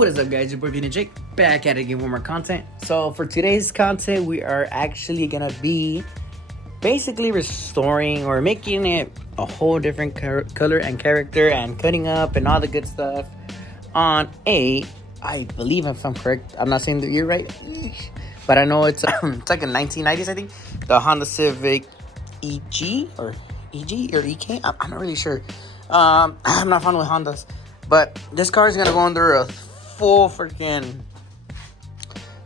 What is up, guys? Your boy Vina Jake back at it again with more content. So for today's content, we are actually gonna be basically restoring or making it a whole different color and character and cutting up and all the good stuff on I believe if I'm correct, I'm not saying the year right, but I know it's it's like a 1990s, I think, the Honda Civic EG or EK. I'm not really sure. I'm not fond with Hondas, but this car is gonna go under a full freaking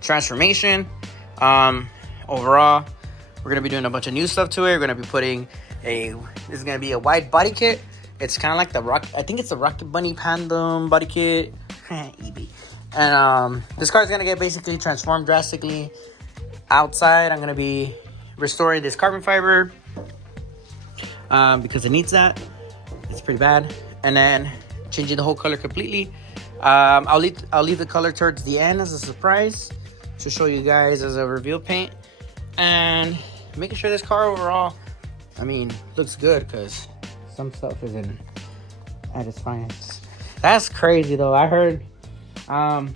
transformation. Overall, we're gonna be doing a bunch of new stuff to it. We're gonna be putting this is gonna be a wide body kit. It's kind of like I think it's the Rocket Bunny Pandem body kit. EB. And this car is gonna get basically transformed drastically. Outside, I'm gonna be restoring this carbon fiber because it needs that. It's pretty bad. And then changing the whole color completely. I'll leave the color towards the end as a surprise to show you guys as a reveal paint, and making sure this car overall, I mean, looks good, because some stuff isn't at its finest. That's crazy though. I heard some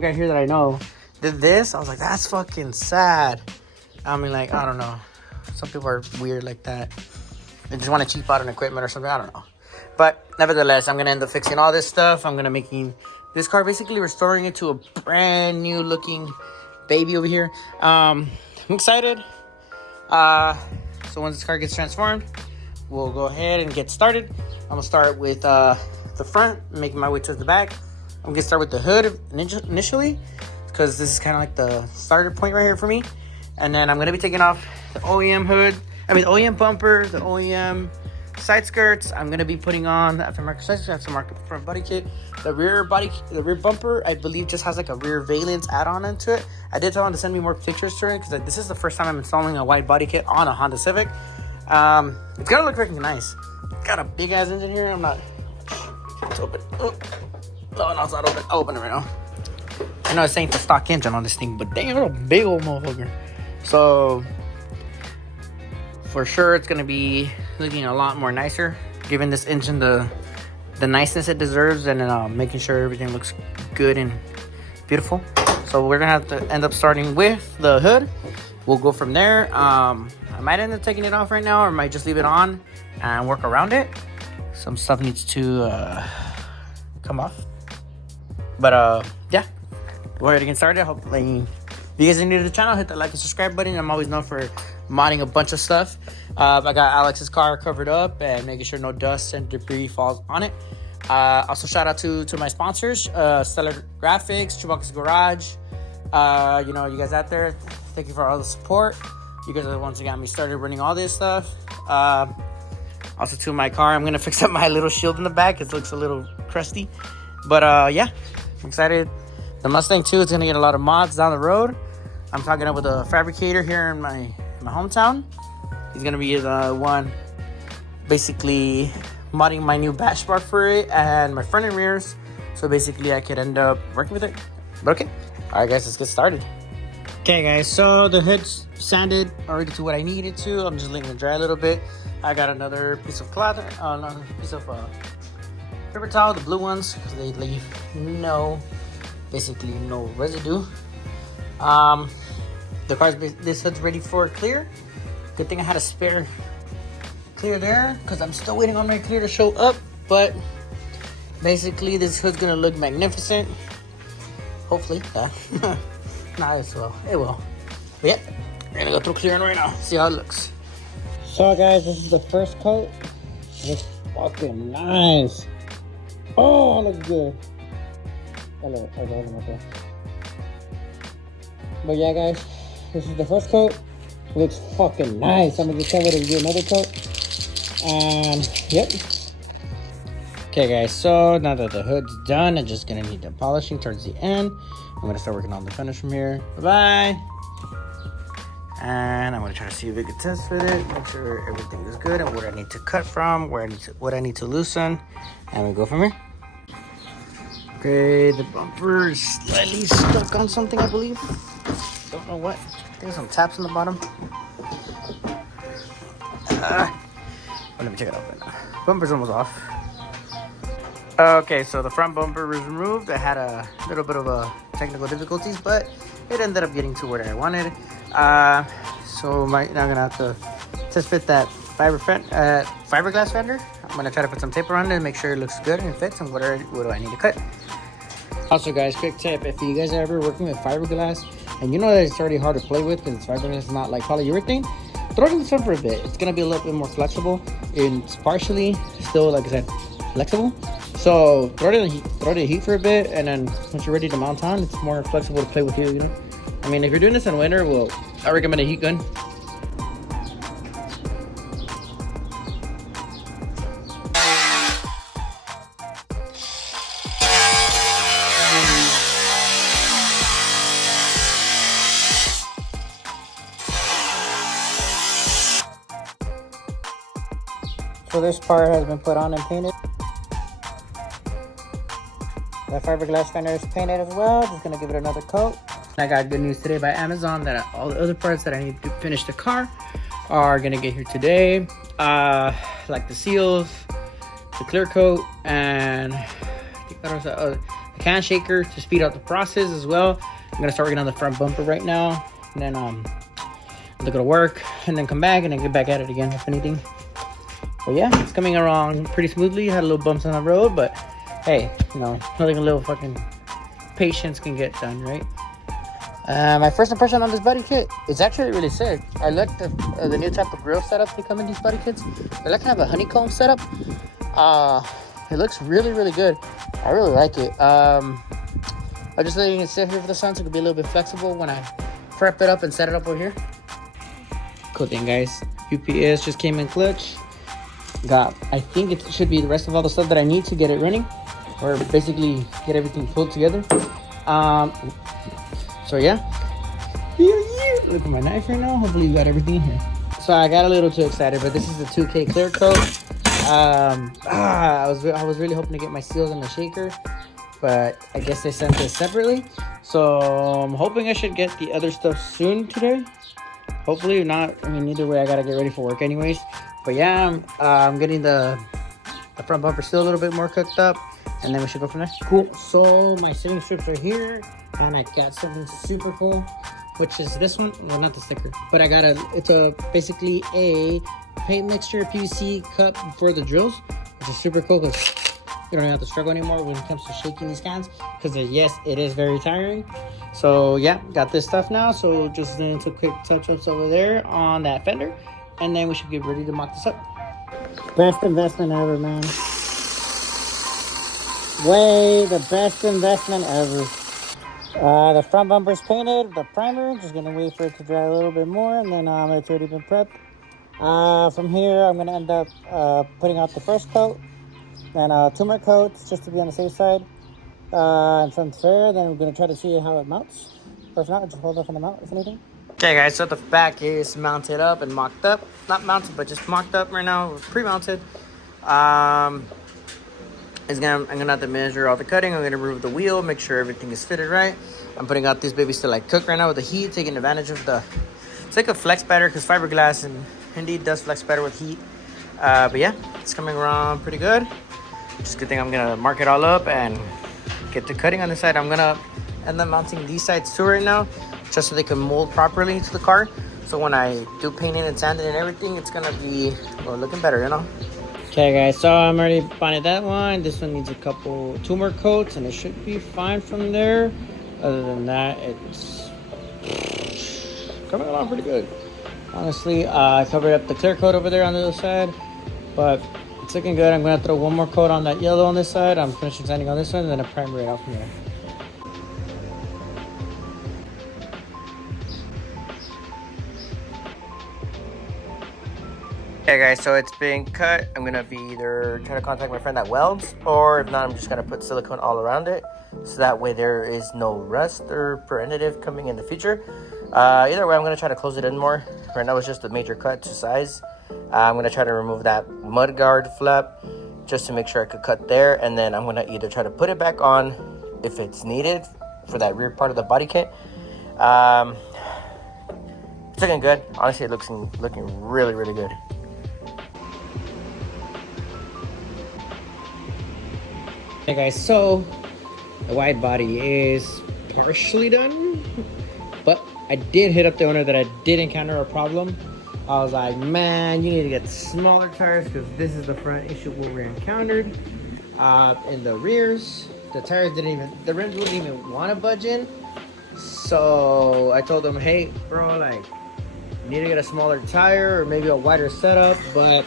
guy here that I know did this. I was like, that's fucking sad. I mean, like, I don't know, some people are weird like that. They just want to cheap out on equipment or something. I don't know. But nevertheless, I'm going to end up fixing all this stuff. I'm going to making this car, basically restoring it to a brand new looking baby over here. I'm excited. So once this car gets transformed, we'll go ahead and get started. I'm going to start with the front, making my way towards the back. I'm going to start with the hood initially, because this is kind of like the starter point right here for me. And then I'm going to be taking off the OEM hood. I mean, the OEM bumper, the OEM side skirts. I'm gonna be putting on the aftermarket side skirts, aftermarket front body kit. The rear bumper, I believe, just has like a rear valence add-on into it. I did tell him to send me more pictures to it, because this is the first time I'm installing a wide body kit on a Honda Civic. It's gonna look freaking nice. Got a big ass engine here. It's open. Oh no, it's not open. I'll open it right now. I know it's saying the stock engine on this thing, but dang, it's a big old motherfucker. So for sure, it's gonna be looking a lot more nicer, giving this engine the niceness it deserves, and making sure everything looks good and beautiful. So we're gonna have to end up starting with the hood. We'll go from there. I might end up taking it off right now, or might just leave it on and work around it. Some stuff needs to come off, but yeah, go ahead and get started. Hopefully, if you guys are new to the channel, hit that like and subscribe button. I'm always known for modding a bunch of stuff. I got Alex's car covered up and making sure no dust and debris falls on it. Also, shout out to my sponsors, Stellar Graphics, Chewbacca's Garage. You guys out there, thank you for all the support. You guys are the ones who got me started running all this stuff. Also, to my car, I'm gonna fix up my little shield in the back. It looks a little crusty, but yeah, I'm excited. The Mustang too, it's gonna get a lot of mods down the road. I'm talking up with a fabricator here in my hometown. He's gonna be the one basically modding my new batch bar for it and my front and rears, so basically I could end up working with it. But okay, all right guys, let's get started. Okay guys, so the hood's sanded already to what I needed to. I'm just letting it dry a little bit. I got another piece of cloth, another piece of paper towel, the blue ones, because they leave basically no residue. This hood's ready for clear. Good thing I had a spare clear there, because I'm still waiting on my clear to show up. But basically, this hood's gonna look magnificent. Hopefully, not as well. It will. But yeah, we're gonna go through clearing right now. See how it looks. So guys, this is the first coat. It's fucking nice. Oh, it looks good. But yeah, guys, this is the first coat. Looks fucking nice. I'm gonna just cover it and do another coat. And yep. Okay, guys. So now that the hood's done, I'm just gonna need the polishing towards the end. I'm gonna start working on the finish from here. Bye bye. And I'm gonna try to see if we can test with it. Make sure everything is good and what I need to cut from, what I need to loosen, and we go from here. Okay, the bumper is slightly stuck on something, I believe. Don't know what. There's some taps on the bottom. Let me check it out right now. Bumper's almost off. Okay, so the front bumper was removed. I had a little bit of technical difficulties, but it ended up getting to where I wanted. So now I'm gonna have to test fit that fiberglass fender. I'm gonna try to put some tape around it and make sure it looks good and it fits. And what do I need to cut? Also, guys, quick tip: if you guys are ever working with fiberglass and you know that it's already hard to play with because fiberglass is not like polyurethane, throw it in the sun for a bit. It's gonna be a little bit more flexible. It's partially still, like I said, flexible. So throw it in the heat for a bit, and then once you're ready to mount on, it's more flexible to play with you. You know, I mean, if you're doing this in winter, well, I recommend a heat gun. So this part has been put on and painted. The fiberglass fender is painted as well. Just gonna give it another coat. I got good news today by Amazon that all the other parts that I need to finish the car are gonna get here today. Like the seals, the clear coat, and I think that was the can shaker to speed up the process as well. I'm gonna start working on the front bumper right now, and then go to work, and then come back, and then get back at it again if anything. But yeah, it's coming along pretty smoothly. Had a little bumps on the road, but hey, you know, nothing a little fucking patience can get done, right? My first impression on this body kit, it's actually really sick. I looked at the new type of grill setup they come in these body kits. They're like kind of a honeycomb setup. It looks really, really good. I really like it. I'm just letting it sit here for the sun so it can be a little bit flexible when I prep it up and set it up over here. Cool thing, guys. UPS just came in clutch. I think it should be the rest of all the stuff that I need to get it running, or basically get everything pulled together. So yeah, look at my knife right now. Hopefully you got everything in here. So I got a little too excited, but this is the 2K clear coat. I was really hoping to get my seals on the shaker, but I guess they sent this separately. So I'm hoping I should get the other stuff soon today. Hopefully, if not, I mean, either way, I gotta get ready for work anyways. But yeah, I'm getting the front bumper still a little bit more cooked up, and then we should go from there. Cool. So my sitting strips are here, and I got something super cool, which is this one. Well, not the sticker, but it's basically a paint mixture PVC cup for the drills, which is super cool because you don't have to struggle anymore when it comes to shaking these cans. Because yes, it is very tiring. So yeah, got this stuff now. So just doing some quick touch-ups over there on that fender, and then we should get ready to mock this up. Best investment ever, man. Way the best investment ever. The front bumper's painted, the primer, just gonna wait for it to dry a little bit more, and then it's already been prepped. From here, I'm gonna end up putting out the first coat, then 2 more coats just to be on the safe side. And from there, then we're gonna try to see how it mounts. Or if not, just hold off on the mount, if anything. Okay, guys, so the back is mounted up and mocked up. Not mounted, but just mocked up right now, pre-mounted. I'm gonna have to measure all the cutting. I'm gonna remove the wheel, make sure everything is fitted right. I'm putting out these babies to like cook right now with the heat, taking advantage of it's like a flex better because fiberglass and indeed does flex better with heat. But yeah, it's coming around pretty good. Just a good thing I'm gonna mark it all up and get to cutting on the side. I'm gonna end up mounting these sides too right now, just so they can mold properly to the car. So when I do painting and sanding and everything, it's gonna be looking better, you know. Okay, guys, so I'm already bonded that one. This one needs 2 more coats, and it should be fine from there. Other than that, it's coming along pretty good. Honestly, I covered up the clear coat over there on the other side, but it's looking good. I'm gonna throw 1 more coat on that yellow on this side. I'm finishing sanding on this one, and then I primer it out from there. Okay, guys, so it's been cut. I'm gonna be either trying to contact my friend that welds, or if not, I'm just gonna put silicone all around it, so that way there is no rust or preventative coming in the future. Either way, I'm gonna try to close it in more. Right now it's just a major cut to size. I'm gonna try to remove that mud guard flap just to make sure I could cut there, and then I'm gonna either try to put it back on if it's needed for that rear part of the body kit. It's looking good. Honestly, it looking really, really good. Hey guys, so the wide body is partially done, but I did hit up the owner that I did encounter a problem. I was like, man, you need to get smaller tires because this is the front issue what we encountered. In the rears, the tires didn't even, the rims wouldn't even want to budge in. So I told him, hey, bro, like, you need to get a smaller tire or maybe a wider setup. But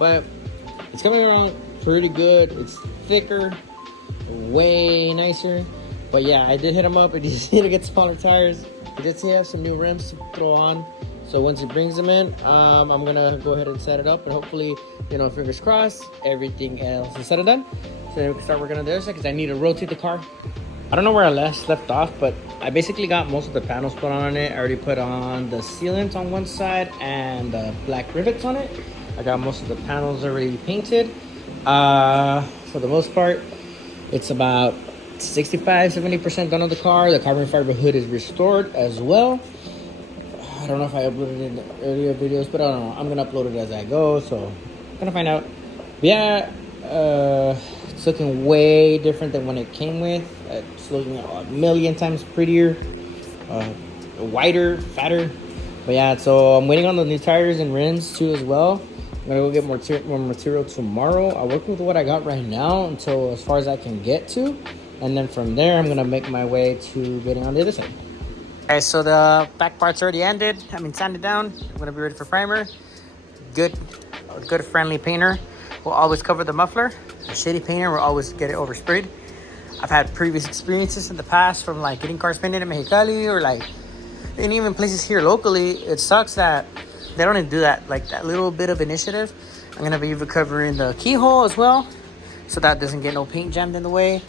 but it's coming around pretty good. It's thicker, way nicer. But yeah, I did hit him up. I just need to get smaller tires. He did have some new rims to throw on. So once he brings them in, I'm gonna go ahead and set it up, and hopefully, you know, fingers crossed, everything else is said and done. So then we can start working on the other side because I need to rotate the car. I don't know where I left off, but I basically got most of the panels put on it. I already put on the sealant on one side and the black rivets on it. I got most of the panels already painted. For the most part, it's about 65-70% done on the car. The carbon fiber hood is restored as well. I don't know if I uploaded it in the earlier videos, but I don't know. I'm gonna upload it as I go, so I'm gonna find out. But yeah, it's looking way different than when it came with. It's looking a million times prettier, wider, fatter. But yeah, so I'm waiting on the new tires and rims too as well. I'm gonna go get more material tomorrow. I'll work with what I got right now until as far as I can get to, and then from there I'm gonna make my way to getting on the other side. Okay, so the back part's already ended. I mean, sanded down. I'm gonna be ready for primer. A good friendly painter will always cover the muffler. A shitty painter will always get it oversprayed. I've had previous experiences in the past from like getting cars painted in Mexicali or like, and even places here locally. It sucks that they don't even do that, like that little bit of initiative. I'm gonna be recovering the keyhole as well, so that doesn't get no paint jammed in the way.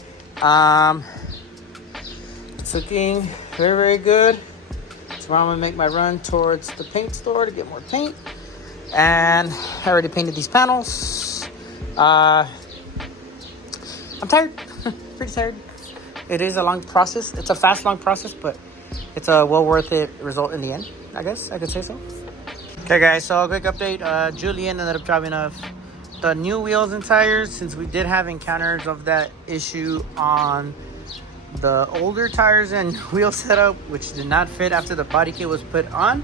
It's looking very, very good. Tomorrow I'm gonna make my run towards the paint store to get more paint. And I already painted these panels. I'm tired, pretty tired. It is a long process. It's a fast, long process, but it's a well worth it result in the end, I guess I could say so. Okay guys, so a quick update. Julian ended up dropping off the new wheels and tires since we did have encounters of that issue on the older tires and wheel setup, which did not fit after the body kit was put on.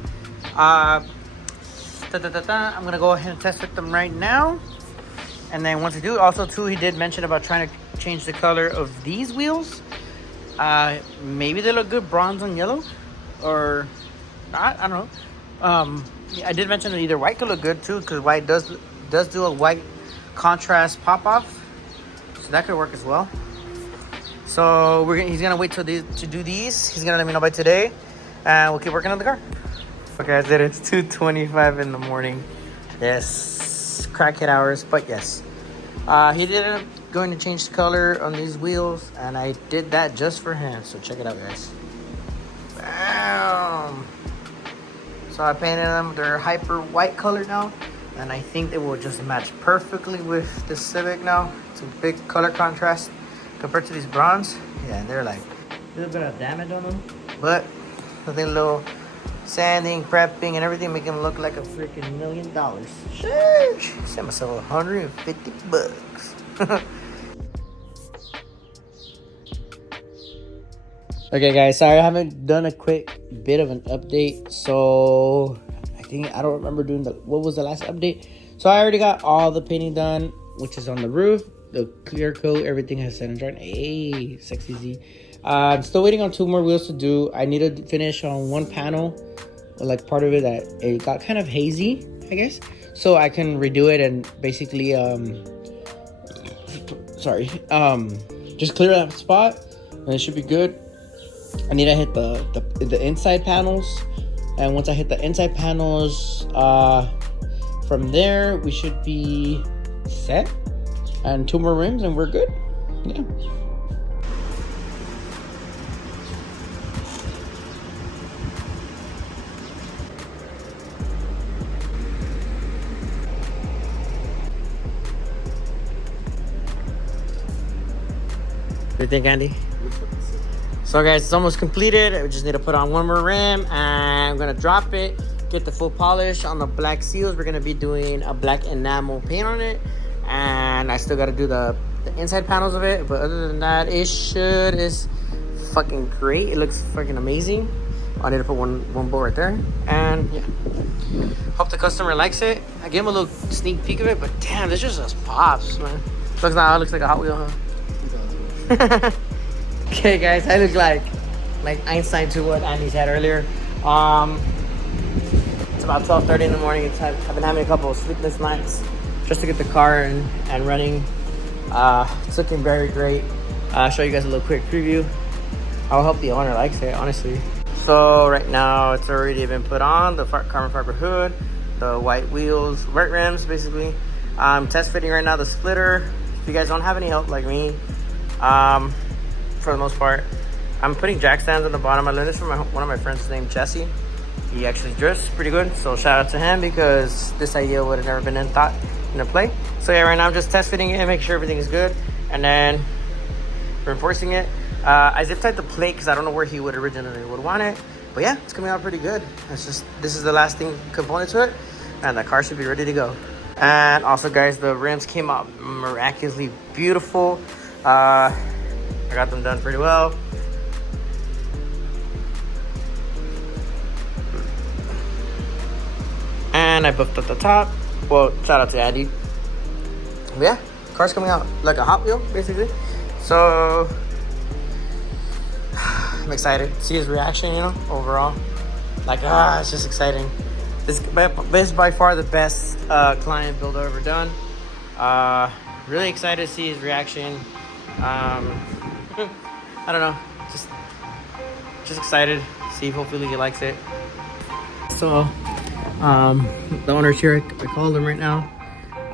I'm gonna go ahead and test fit them right now, and then once we do, also too, he did mention about trying to change the color of these wheels. Maybe they look good bronze on yellow, or not. I don't know. I did mention that either white could look good too, because white does do a white contrast pop off, so that could work as well. So he's gonna wait to do these. He's gonna let me know by today, and we'll keep working on the car. Okay, I said it's 2:25 in the morning. Yes, crackhead hours, but yes. He did end up going to change the color on these wheels, and I did that just for him. So check it out, guys. Bam! So I painted them. They're hyper white color now, and I think they will just match perfectly with the Civic now. It's a big color contrast compared to these bronze. Yeah, they're like a little bit of damage on them, but I think a little sanding, prepping, and everything make them look like a freaking $1 million. Sheesh! Sent myself $150. Okay guys, sorry I haven't done a quick bit of an update. So I don't remember doing what was the last update. So I already got all the painting done, which is on the roof, the clear coat, everything has set and dried. Hey, sexy Z. I'm still waiting on 2 more wheels to do. I need to finish on one panel, like part of it that it got kind of hazy, I guess, so I can redo it and basically just clear that spot, and it should be good. I need to hit the inside panels, and once I hit the inside panels, from there we should be set, and 2 more rims and we're good. Yeah. What do you think, Andy? So guys, it's almost completed. I just need to put on 1 more rim, and I'm gonna drop it, get the full polish on the black seals. We're gonna be doing a black enamel paint on it, and I still got to do the inside panels of it. But other than that, is fucking great. It looks fucking amazing. I need to put one bolt right there, and yeah. Hope the customer likes it. I gave him a little sneak peek of it, but damn, this just pops, man. Looks like a Hot Wheel, huh? Okay, guys, I look like Einstein to what Andy said earlier. It's about 12:30 in the morning. I've been having a couple of sleepless nights just to get the car and running. It's looking very great. I'll show you guys a little quick preview. I'll hope the owner likes it, honestly. So right now it's already been put on, the carbon fiber hood, the white wheels, white rims basically. I'm test fitting right now the splitter. If you guys don't have any help like me, for the most part, I'm putting jack stands on the bottom. I learned this from one of my friends named Jesse. He actually drifts pretty good, so shout out to him, because this idea would have never been into play. So yeah, right now I'm just test fitting it and make sure everything is good, and then reinforcing it. I zip tied the plate because I don't know where he would originally want it, but yeah, it's coming out pretty good. This is the last component to it, and the car should be ready to go. And also, guys, the rims came out miraculously beautiful. I got them done pretty well. And I buffed up the top. Well, shout out to Andy. But yeah, car's coming out like a Hot Wheel, basically. So I'm excited to see his reaction, overall. Like, it's just exciting. This is by far the best client build I've ever done. Really excited to see his reaction. I don't know, just excited to see. Hopefully he likes it. So the owner's here. I called him right now.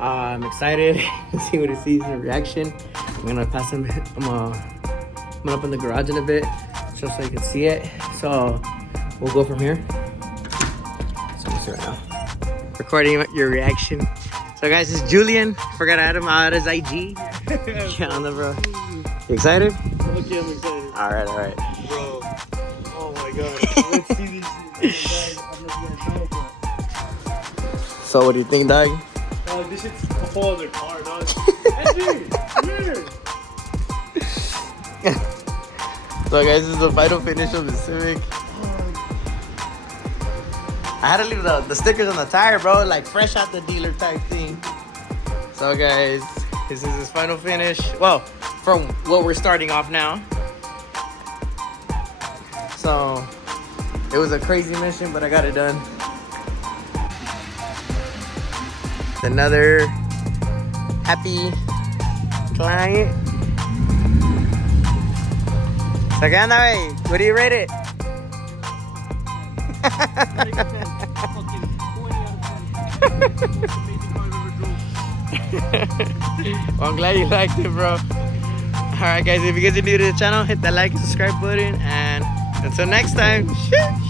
I'm excited to see what he sees in reaction. I'm gonna pass him. I'm gonna open the garage in a bit just so you can see it. So we'll go from here. So let's see right now. Recording your reaction. So guys, this is Julian. Forgot to add him out as IG. Yeah, on the bro. You excited? Okay, I'm excited. All right. Bro, oh my god. Let's see this. I'm not gonna know, bro. So what do you think, dog? This shit's a whole other car, dog. Andy, come here. So guys, this is the final finish of the Civic. I had to leave the stickers on the tire, bro, like fresh out the dealer type thing. So guys, this is his final finish. Well, from what we're starting off now. So it was a crazy mission, but I got it done. Another happy client. So ¿qué onda, wey? What do you rate it? Well, I'm glad you liked it, bro. Alright guys, if you guys are new to the channel, hit that like and subscribe button, and until next time, shush.